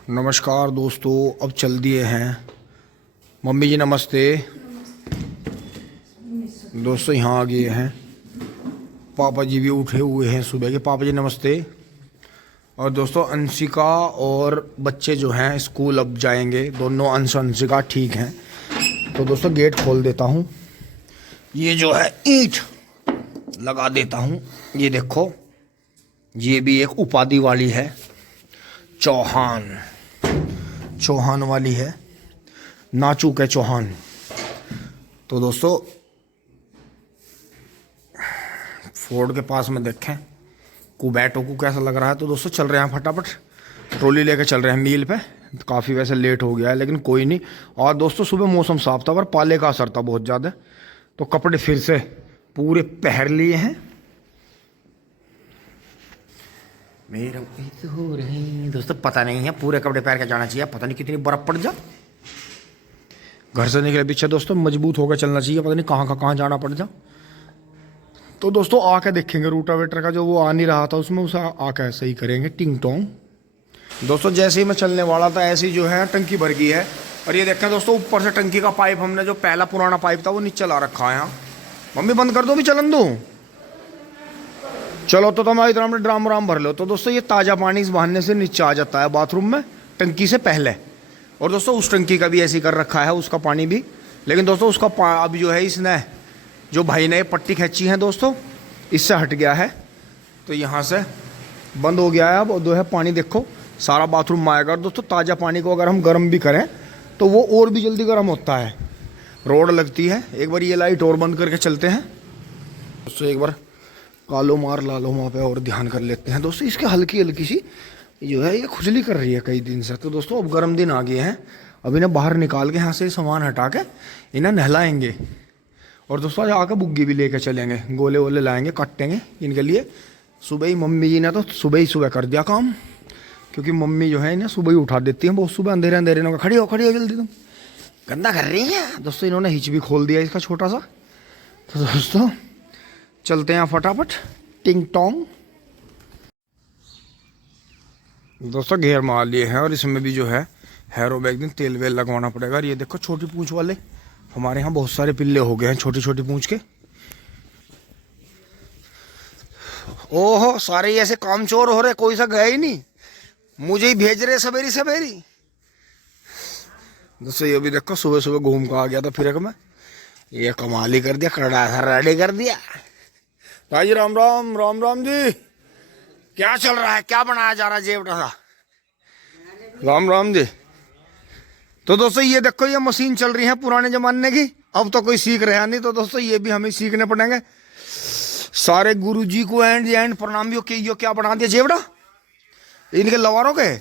नमस्कार दोस्तों, अब चल दिए हैं। मम्मी जी नमस्ते। दोस्तों यहाँ आ गए हैं, पापा जी भी उठे हुए हैं सुबह के। पापा जी नमस्ते। और दोस्तों अंशिका और बच्चे जो हैं स्कूल अब जाएंगे, दोनों अंश अंशिका ठीक हैं। तो दोस्तों गेट खोल देता हूँ, ये जो है ईंट लगा देता हूँ। ये देखो, ये भी एक उपाधि वाली है, चौहान वाली है, नाचूक है चौहान। तो दोस्तों फोर्ड के पास में देखें कुबैटो को कैसा लग रहा है। तो दोस्तों चल रहे हैं फटाफट, ट्रॉली लेके चल रहे हैं मील पे। काफ़ी वैसे लेट हो गया है लेकिन कोई नहीं। और दोस्तों सुबह मौसम साफ था पर पाले का असर था बहुत ज़्यादा, तो कपड़े फिर से पूरे पहन लिए हैं। मेरा हो रहे हैं दोस्तों, पता नहीं है पूरे कपड़े पहन के जाना चाहिए, पता नहीं कितनी बर्फ पड़ जा। घर से निकले पीछे दोस्तों मजबूत होकर चलना चाहिए, पता नहीं कहाँ जाना पड़ जा। तो दोस्तों आके देखेंगे रूटावेटर का जो वो आ नहीं रहा था उसमें, उसे आके सही करेंगे टिंग टोंग। दोस्तों जैसे ही मैं चलने वाला था ऐसे ही जो है टंकी भर गई है। और ये देखें दोस्तों, ऊपर से टंकी का पाइप हमने जो पहला पुराना पाइप था वो नीचे ला रखा है यहाँ। मम्मी बंद कर दो, भी चलन दो। चलो तो तुम्हारी तरह में ड्राम व्राम भर लो। तो दोस्तों ये ताज़ा पानी इस बहाने से नीचे आ जाता है बाथरूम में टंकी से पहले। और दोस्तों उस टंकी का भी ऐसे ही कर रखा है, उसका पानी भी। लेकिन दोस्तों उसका अब जो है इसने जो भाई ने पट्टी खींची है दोस्तों, इससे हट गया है, तो यहाँ से बंद हो गया है। अब जो है पानी देखो सारा बाथरूम में आएगा। और दोस्तों ताज़ा पानी को अगर हम गर्म भी करें तो वो और भी जल्दी गर्म होता है, रोड लगती है। एक बार ये लाइट और बंद करके चलते हैं दोस्तों, एक बार कालो मार लालो माँ पे और ध्यान कर लेते हैं दोस्तों। इसके हल्की हल्की सी जो है ये खुजली कर रही है कई दिन से। तो दोस्तों अब गर्म दिन आ गए हैं, अब इन्हें बाहर निकाल के यहाँ से सामान हटा के इन्हें नहलाएंगे। और दोस्तों आज आकर बुग्गी भी लेके चलेंगे, गोले वोले लाएंगे, काटेंगे इनके लिए। सुबह ही मम्मी जी ने तो सुबह कर दिया काम, क्योंकि मम्मी जो है इन्हें सुबह ही उठा देती हैं बहुत सुबह, अंधेरे अंधेरे ने खड़ी हो जल्दी, तुम गंदा कर रही हैं। दोस्तों इन्होंने हिच भी खोल दिया इसका छोटा सा। तो दोस्तों चलते हैं फटाफट टिंग टोंग। दोस्तों घेर मार लिए हैं और इसमें भी जो है हैरो बैग दिन तेल वेल लगवाना पड़ेगा। और ये देखो छोटी पूंछ वाले, हमारे यहाँ बहुत सारे पिल्ले हो गए हैं छोटी छोटी पूंछ के। ओहो सारे ऐसे कामचोर हो रहे, कोई सा गया ही नहीं, मुझे ही भेज रहे सवेरी सवेरी। दोस्तों ये भी देखो सुबह सुबह घूम कर आ गया था फिर मैं, ये कमाल ही कर दिया, कड़ा सा रेडी कर दिया। भाई राम राम राम राम जी, क्या चल रहा है, क्या बनाया जा रहा है जेवड़ा सा? राम राम जी। तो दोस्तों ये देखो ये मशीन चल रही है पुराने जमाने की, अब तो कोई सीख रहा नहीं, तो दोस्तों ये भी हमें सीखने पड़ेंगे। सारे गुरुजी को एंड प्रणाम। यो क्या बना दिया जेवड़ा इनके लवारों के।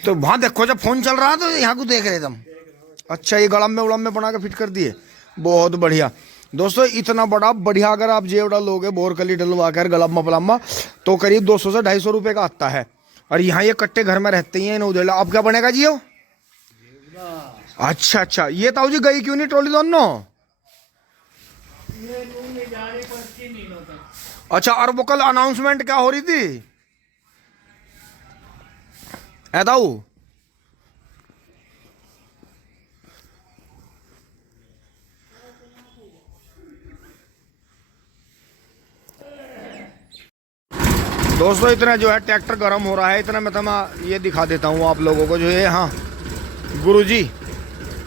तो वहां देखो जब फोन चल रहा तो यहाँ को देख रहे तुम। अच्छा ये गड़म में बना के फिट कर दिए, बहुत बढ़िया। दोस्तों इतना बड़ा बढ़िया अगर आप जेवड़ा लोगे बोरकली डलवा कर गलम्मा पलामा तो करीब 200 से 250 रुपये का आता है। और यहाँ ये कट्टे घर में रहते ही हैं इन उधेला। अब क्या बनेगा जी हो? अच्छा ये ताऊ जी गई क्यों नहीं ट्रॉली दोनों? अच्छा और वो कल अनाउंसमेंट क्या हो रही थी है ताऊ? दोस्तों इतना जो है ट्रैक्टर गर्म हो रहा है, इतना मैं ये दिखा देता हूँ आप लोगों को। जो है हाँ गुरुजी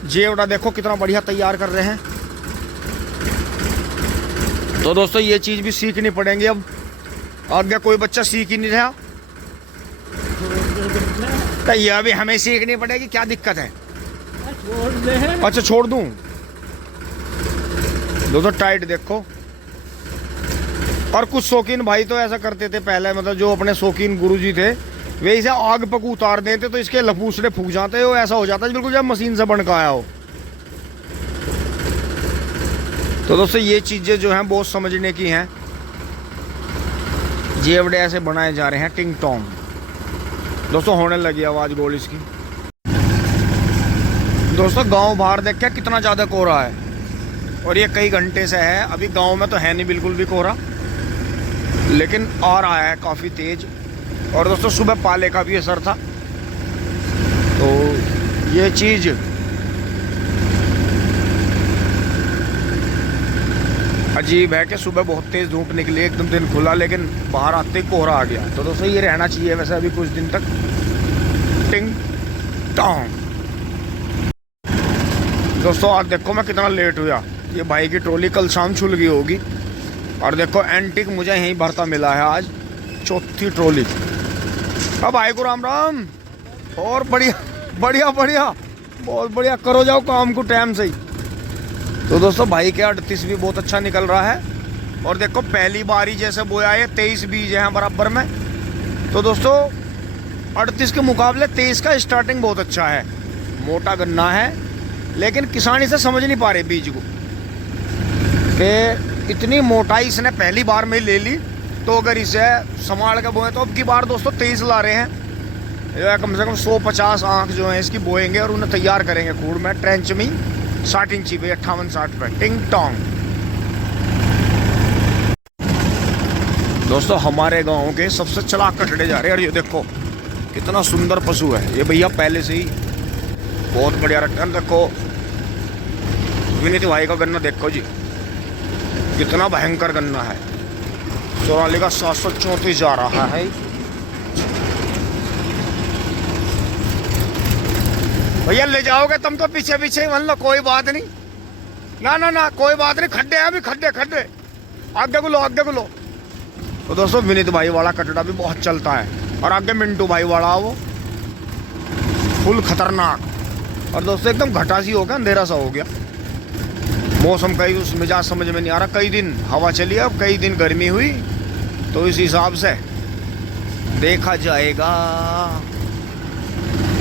जेवड़ा देखो कितना बढ़िया तैयार कर रहे हैं। तो दोस्तों ये चीज़ भी सीखनी पड़ेगी अब, आगे कोई बच्चा सीख ही नहीं रहा, तो यह भी हमें सीखनी पड़ेगी। क्या दिक्कत है? अच्छा छोड़ दूँ। दोस्तों टाइट देखो। और कुछ शौकीन भाई तो ऐसा करते थे पहले, मतलब जो अपने शौकीन गुरुजी थे वे इसे आग पक उतार देते तो इसके लपूसड़े फूक जाते हो, ऐसा हो जाता है बिल्कुल जब मशीन से बन के आया हो। तो दोस्तों ये चीजें जो हैं बहुत समझने की हैं। जेवड़े ऐसे बनाए जा रहे हैं टिंग टोंग। दोस्तों होने लगी आवाज गोल इसकी। दोस्तों गांव बाहर देखा कितना ज्यादा कोहरा है, और ये कई घंटे से है। अभी गांव में तो है नहीं बिल्कुल भी कोहरा, लेकिन आ रहा है काफ़ी तेज़। और दोस्तों सुबह पाले का भी असर था। तो ये चीज़ अजीब है कि सुबह बहुत तेज़ धूप निकली, एकदम दिन खुला, लेकिन बाहर आते ही कोहरा आ गया। तो दोस्तों ये रहना चाहिए वैसे अभी कुछ दिन तक। टिंग टोंग। दोस्तों आज देखो मैं कितना लेट हुआ। ये भाई की ट्रॉली कल शाम छुल गई होगी। और देखो एंटिक मुझे यहीं भरता मिला है आज, चौथी ट्रॉली। अब भाई को राम राम। और बढ़िया बढ़िया बढ़िया, बहुत बढ़िया। करो जाओ काम को टाइम से ही। तो दोस्तों भाई के 38 भी बहुत अच्छा निकल रहा है। और देखो पहली बारी जैसे बोया है 23 बीज हैं बराबर में। तो दोस्तों 38 के मुकाबले 23 का स्टार्टिंग बहुत अच्छा है। मोटा गन्ना है, लेकिन किसान इसे समझ नहीं पा रहे बीज को, कि इतनी मोटाई इसने पहली बार में ले ली। तो अगर इसे संभाल के बोए तो अब की बार दोस्तों 23 ला रहे हैं। कम से कम 150 आंख जो है इसकी बोएंगे और उन्हें तैयार करेंगे खूड़ में, ट्रेंच में 60 इंची पे, 58-60 पे। टिंग टोंग। दोस्तों हमारे गांव के सबसे चलाक कटड़े जा रहे हैं। और ये देखो कितना सुंदर पशु है ये भैया, पहले से ही बहुत बढ़िया रखते हैं। देखो विनीत भाई का गन्ना देखो जी, कितना भयंकर गन्ना है। 44 का 734 जा रहा है। भैया ले जाओगे तुम तो पीछे पीछे ही, मान लो कोई बात नहीं। ना ना ना कोई बात नहीं, खड्डे हैं अभी, खड्डे खड्डे, आगे को लो आगे को लो। तो दोस्तों विनीत भाई वाला कटड़ा भी बहुत चलता है। और आगे मिंटू भाई वाला, वो फुल खतरनाक। और दोस्तों एकदम घटा सी हो गया, अंधेरा सा हो गया। मौसम का ही उस मिजाज समझ में नहीं आ रहा। कई दिन हवा चली, अब कई दिन गर्मी हुई, तो इस हिसाब से देखा जाएगा।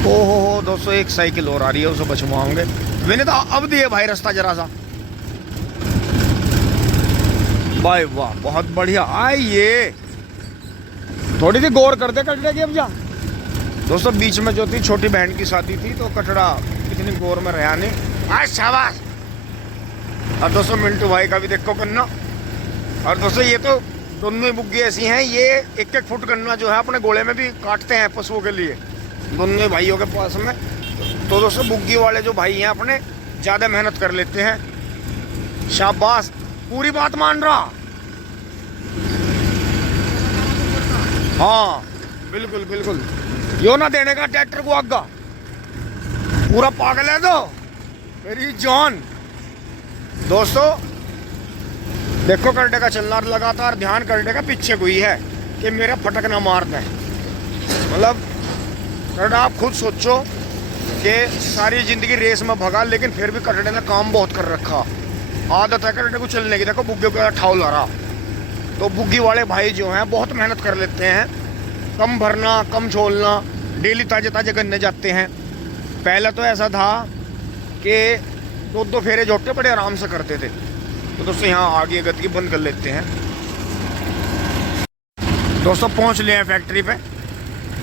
ओहो दोस्तों एक साइकिल और आ रही है, उसे बचवाओगे। मैंने तो अब दिए भाई रास्ता जरा सा। भाई वाह बहुत बढ़िया। आइए थोड़ी सी गौर कर दे कटड़े की। अब जा दोस्तों बीच में जो थी छोटी बहन की शादी थी, तो कटड़ा इतनी गौर में रहा नहीं। आज शाबाश। और दोस्तों मिंटू भाई का भी देखो गन्ना। और दोस्तों ये तो दोनों ही बुग्गी ऐसी हैं, ये 1-1 फुट गन्ना जो है अपने गोले में भी काटते हैं पशुओं के लिए, दोनों भाइयों के पास में। तो दोस्तों बुग्गी वाले जो भाई हैं अपने ज़्यादा मेहनत कर लेते हैं। शाबाश, पूरी बात मान रहा। हाँ बिल्कुल बिल्कुल, यो ना देने का ट्रैक्टर को आगा, पूरा पागल है तो मेरी जान। दोस्तों देखो करडे का चलना लगातार, ध्यान करडे का पीछे कोई है कि मेरा फटक ना मार दे। मतलब करडा आप खुद सोचो कि सारी जिंदगी रेस में भगा, लेकिन फिर भी करडे ने काम बहुत कर रखा। आदत है करडे को चलने की। देखो बुग्गे को ठाव ला रहा। तो बुग्गी वाले भाई जो हैं बहुत मेहनत कर लेते हैं, कम भरना कम छोलना, डेली ताजे ताजे गन्ने जाते हैं। पहले तो ऐसा था कि 2-2 फेरे जोटे बड़े आराम से करते थे। तो दोस्तों यहाँ आगे गति बंद कर लेते हैं। दोस्तों पहुँच लिए हैं फैक्ट्री पे,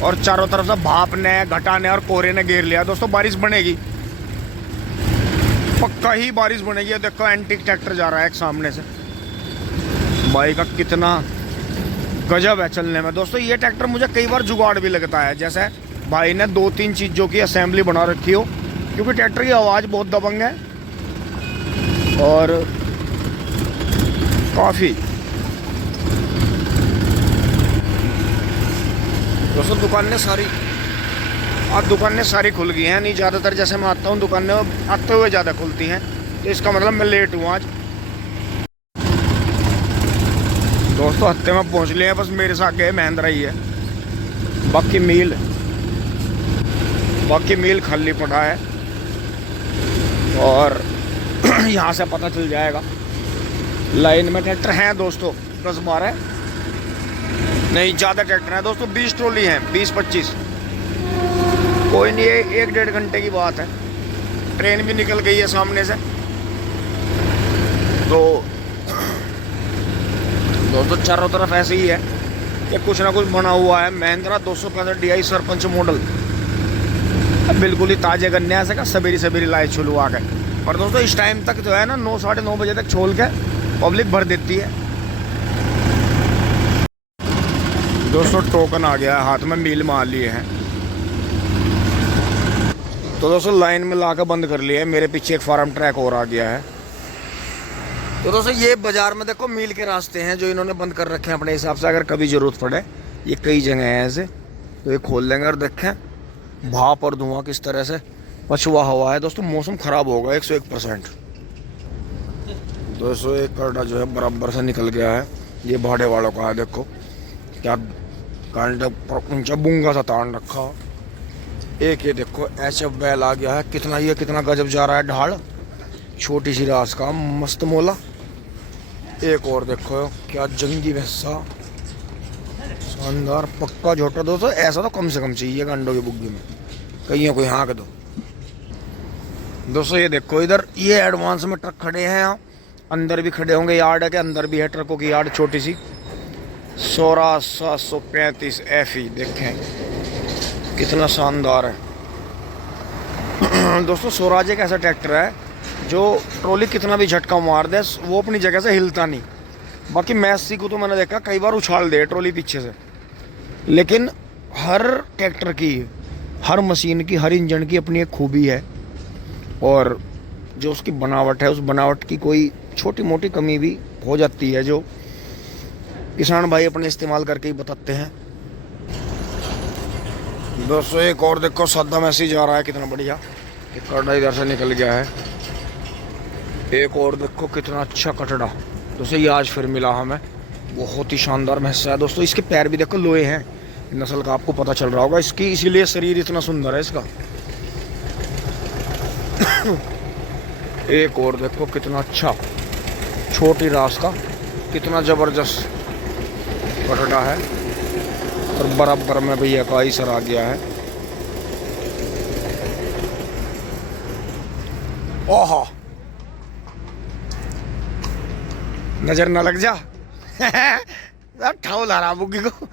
और चारों तरफ से भाप ने, घटा ने और कोहरे ने घेर लिया। दोस्तों बारिश बनेगी, पक्का ही बारिश बनेगी। देखो एंटिक ट्रैक्टर जा रहा है एक सामने से, भाई का कितना गजब है चलने में। दोस्तों ये ट्रैक्टर मुझे कई बार जुगाड़ भी लगता है, जैसे भाई ने 2-3 चीज़ों की असेंबली बना रखी हो, क्योंकि ट्रैक्टर की आवाज़ बहुत दबंग है और काफ़ी। दोस्तों दुकानें सारी, अब दुकानें सारी खुल गई हैं। नहीं ज़्यादातर जैसे मैं आता हूँ दुकानें आते हुए ज़्यादा खुलती हैं, तो इसका मतलब मैं लेट हूँ आज। दोस्तों हफ्ते में पहुँच लिए हैं, बस मेरे से आगे महिंद्रा ही है। बाकी मील खाली पड़ा है, और यहाँ से पता चल जाएगा। लाइन में ट्रैक्टर हैं दोस्तों 10-12, नहीं ज़्यादा ट्रैक्टर हैं दोस्तों। 20 ट्रॉली हैं, 20-25। कोई नहीं, 1-1.5 घंटे की बात है। ट्रेन भी निकल गई है सामने से। तो दोस्तों चारों तरफ ऐसे ही है कि कुछ ना कुछ बना हुआ है। महिंद्रा 265 DI सरपंच मॉडल, बिल्कुल ही ताजे गन्ने ऐसे का सवेरी लाए छुलू आ गए। और दोस्तों इस टाइम तक जो है ना 9-9:30 बजे तक छोल के पब्लिक भर देती है। दोस्तों टोकन आ गया है हाथ में, मील मार लिए हैं। तो दोस्तों लाइन में ला कर बंद कर लिया है। मेरे पीछे एक फार्म ट्रैक और आ गया है। तो दोस्तों ये बाजार में देखो मील के रास्ते हैं जो इन्होंने बंद कर रखे हैं अपने हिसाब से, अगर कभी ज़रूरत पड़े। ये कई जगह हैं ऐसे, तो ये खोल देंगे। और देखें भाप और धुआं किस तरह से पछुआ हुआ है। दोस्तों मौसम ख़राब होगा 101%। दोस्तों एक करडा जो है बराबर से निकल गया है। ये भाड़े वालों का है, देखो क्या कांड ऊंचा बुंगा सा तान रखा। एक ये देखो HF बैल आ गया है। कितना गजब जा रहा है ढाल, छोटी सी रास का मस्त मोला। एक और देखो क्या जंगी भैंसा, शानदार पक्का झोटा। दोस्तों ऐसा तो कम से कम चाहिए गांडों की बुग्गी में, कहीं कोई हाँक दो। दोस्तों ये देखो इधर ये एडवांस में ट्रक खड़े हैं, यहाँ अंदर भी खड़े होंगे। यार्ड है के अंदर भी है ट्रकों की यार्ड छोटी सी। 16735 FE देखें कितना शानदार है। दोस्तों स्वराज एक ऐसा ट्रैक्टर है जो ट्रॉली कितना भी झटका मार दे वो अपनी जगह से हिलता नहीं। बाकी मैसी को तो मैंने देखा कई बार उछाल दे ट्रॉली पीछे से, लेकिन हर ट्रैक्टर की, हर मशीन की, हर इंजन की अपनी एक खूबी है। और जो उसकी बनावट है, उस बनावट की कोई छोटी मोटी कमी भी हो जाती है जो किसान भाई अपने इस्तेमाल करके ही बताते हैं। दोस्तों एक और देखो सादा मैसेज आ रहा है, कितना बढ़िया। एक कटड़ा इधर से निकल गया है। एक और देखो कितना अच्छा कटड़ा। दोस्तों ये आज फिर मिला हमें, बहुत ही शानदार भैंसा है। दोस्तों इसके पैर भी देखो लोहे हैं, नस्ल का आपको पता चल रहा होगा इसकी, इसीलिए शरीर इतना सुंदर है इसका। एक और देखो कितना अच्छा, छोटी रास का कितना जबरदस्त कटड़ा है। और बराबर में भैया का ही सर आ गया है। ओहो नजर न लग जा। ठाव ला रहा बुग्गी को।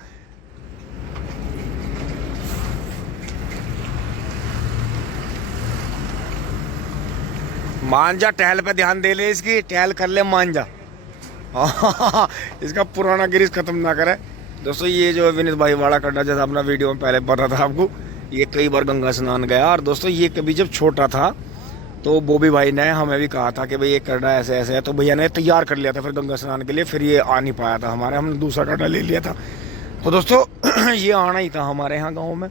मान जा, टहल पे ध्यान दे ले, इसकी टहल कर ले, मान जा। इसका पुराना गिरीश खत्म ना करे। दोस्तों ये जो विनीत भाई वाला कड्डा, जैसा अपना वीडियो में पहले पता था आपको, ये कई बार गंगा स्नान गया। और दोस्तों ये कभी जब छोटा था तो बॉबी भाई ने हमें भी कहा था कि भाई ये कड्डा ऐसे ऐसे है, तो भैया ने तैयार कर लिया था फिर गंगा स्नान के लिए। फिर ये आ नहीं पाया था हमारे, हमने दूसरा कड्डा ले लिया था। तो दोस्तों ये आना ही था हमारे यहाँ गाँव में।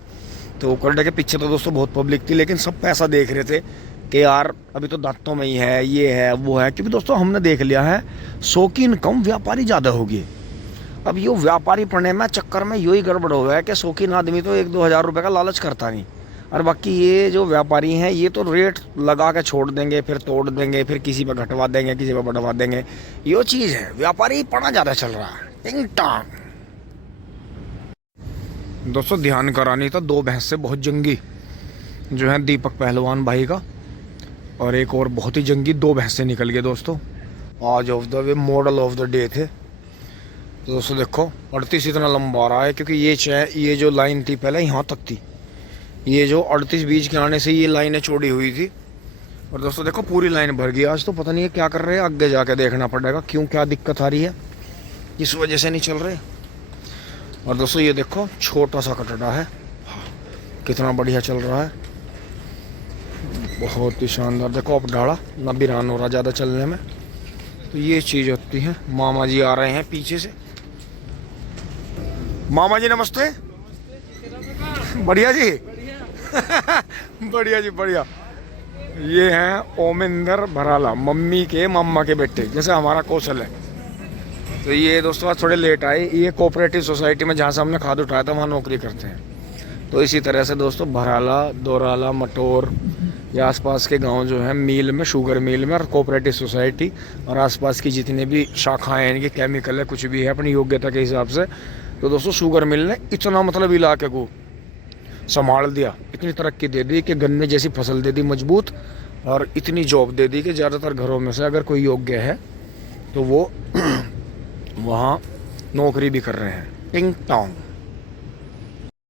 तो कड्डे के पीछे तो दोस्तों बहुत पब्लिक थी, लेकिन सब पैसा देख रहे थे कि यार अभी तो दांतों में ही है, ये है वो है। क्योंकि दोस्तों हमने देख लिया है शौकीन कम व्यापारी ज़्यादा होगी। अब यो व्यापारी पढ़ने में चक्कर में यही गड़बड़ हो गया है कि शौकीन आदमी तो 1-2 हज़ार रुपये का लालच करता नहीं, और बाकी ये जो व्यापारी हैं ये तो रेट लगा के छोड़ देंगे, फिर तोड़ देंगे, फिर किसी पे घटवा देंगे, किसी पे बढ़वा देंगे। यो चीज़ है, व्यापारी पढ़ना ज़्यादा चल रहा है। टिंग टांग। दोस्तों ध्यान करानी था, 2 भैंस से बहुत जंगी जो है दीपक पहलवान भाई का, और एक और बहुत ही जंगी 2 भैंसे निकल गए दोस्तों। आज of the way model of the day थे। तो दोस्तों देखो 38 इतना लंबा रहा है, क्योंकि ये जो लाइन थी पहले यहाँ तक थी। ये जो 38 बीच के आने से ये लाइनें चौड़ी हुई थी। और दोस्तों देखो पूरी लाइन भर गई आज। तो पता नहीं है क्या कर रहे हैं, आगे जाके देखना पड़ेगा क्यों, क्या दिक्कत आ रही है, इस वजह से नहीं चल रहे। और दोस्तों ये देखो छोटा सा कटड़ा है, कितना बढ़िया चल रहा है, बहुत ही शानदार। देखो अब ढाड़ा ना बिरान हो रहा ज़्यादा चलने में। तो ये चीज़ होती है। मामा जी आ रहे हैं पीछे से। मामा जी नमस्ते। बढ़िया जी। बढ़िया जी बढ़िया। ये हैं ओमेंदर भराला, मम्मी के मामा के बेटे, जैसे हमारा कौशल है। तो ये दोस्तों आज थोड़े लेट आए। ये कोऑपरेटिव सोसाइटी में जहाँ से हमने खाद उठाया था वहाँ नौकरी करते हैं। तो इसी तरह से दोस्तों भराला, दोराला, मटोर या आसपास के गांव जो है मील में, शुगर मिल में और कोऑपरेटिव सोसाइटी और आसपास की जितने भी शाखाएं हैं इनकी, केमिकल है कुछ भी है अपनी योग्यता के हिसाब से। तो दोस्तों शुगर मिल ने इतना मतलब इलाके को संभाल दिया, इतनी तरक्की दे दी कि गन्ने जैसी फसल दे दी मजबूत, और इतनी जॉब दे दी कि ज़्यादातर घरों में से अगर कोई योग्य है तो वो वहाँ नौकरी भी कर रहे हैं। टिंग टोंग।